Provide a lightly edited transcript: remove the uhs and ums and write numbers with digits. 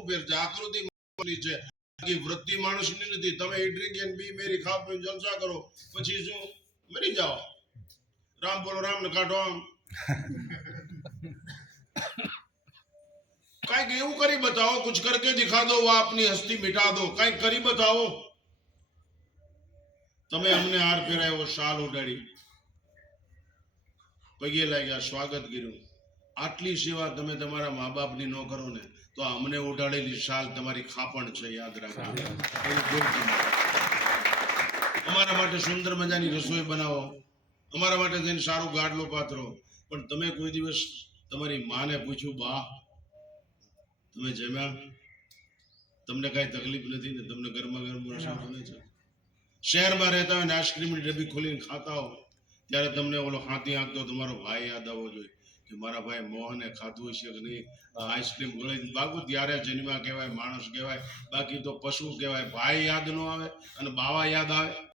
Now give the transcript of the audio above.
હું ફેર છે? આકૃતિ મામૂલી છે કે વૃત્તિ માણસની નથી. તમે ઈ ડ્રિંક એન્ડ બી મેરી ખાઓ પીઓ જલસા કરો પછી શું મરી જાઓ. राम बोलो राम ने काटो आम कहीं એવું કરી બતાવો कुछ करके दिखा दो वो अपनी हस्ती मिटा दो कहीं કરી બતાવો તમે અમને હાર ફેરાયો શાલ ઉડાડી પગે લાગ્યા સ્વાગત કર્યું આટલી સેવા તમે તમારા મા બાપની ન કરો ને તો અમને ઉડાડેલી શાલ તમારી ખાપણ છે યાદ રાખજો અમારા માટે સુંદર મજાની રસોઈ બનાવો અમારા માટે થઈને સારું ગાડલો પાથરો પણ તમે કોઈ દિવસ તમારી માને પૂછ્યું બા તમે જમ્યા તમને કઈ તકલીફ નથી ને તમને ગરમા ગરમ રસોઈ બને છે શહેરમાં રહેતા હોય ને આઈસ્ક્રીમની ડબ્બી ખોલીને ખાતા હો ત્યારે તમને ઓલો હાથી હાંકતો તમારો ભાઈ યાદ આવવો જોઈએ કે મારા ભાઈ મોહને ખાધું છે કે નહીં આઈસ્ક્રીમ ગળીને બાગું ત્યારે જન્મા કહેવાય માણસ કહેવાય બાકી તો પશુ કહેવાય ભાઈ યાદ ન આવે અને બાવા યાદ આવે